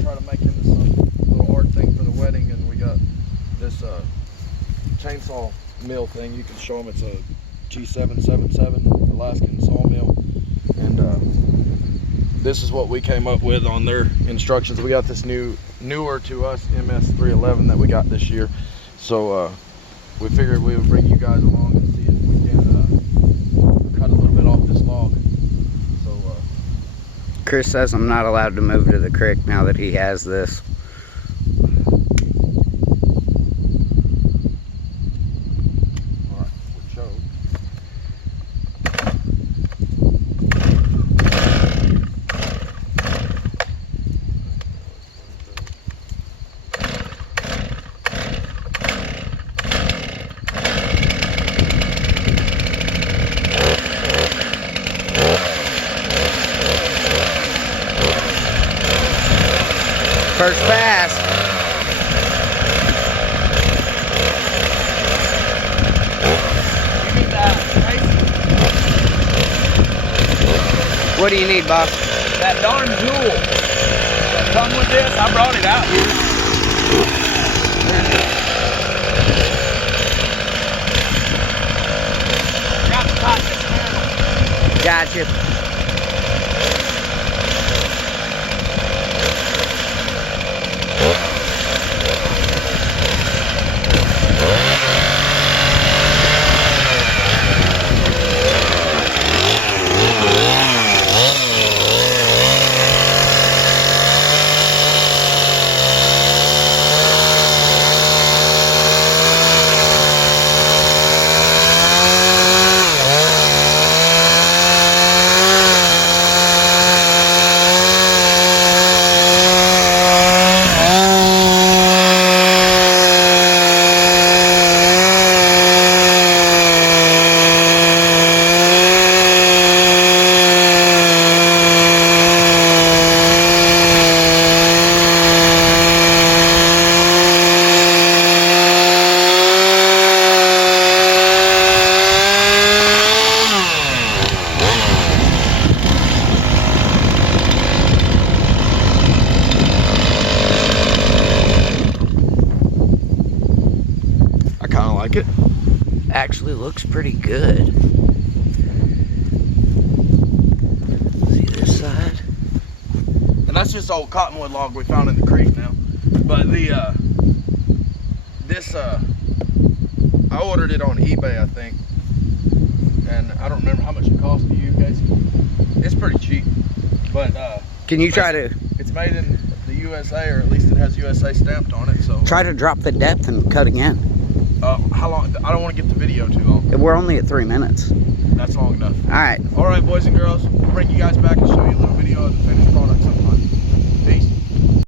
to try to make into some little art thing for the wedding, and we got this chainsaw mill thing. You can show them it's a G777 Alaskan Sawmill, and this is what we came up with on their instructions. We got this newer to us MS311 that we got this year, so we figured we would bring you guys along and see if we can cut a little bit off this log. So Chris says I'm not allowed to move to the creek now that he has this. First pass. you need that What do you need, boss? that darn jewel that come with this. I brought it out here. Got to tighten this handle. Gotcha. Like it Actually looks pretty good. See this side? and that's just old cottonwood log we found in the creek now. But the this I ordered it on eBay, I think, and I don't remember how much it cost to you guys. It's pretty cheap, but Can you try to it's made in the USA, or at least it has USA stamped on it. So try to drop the depth and cut again? how long? I don't want to get the video too long. We're only at 3 minutes. That's long enough. All right. All right, boys and girls, we'll bring you guys back and show you a little video of the finished product sometime.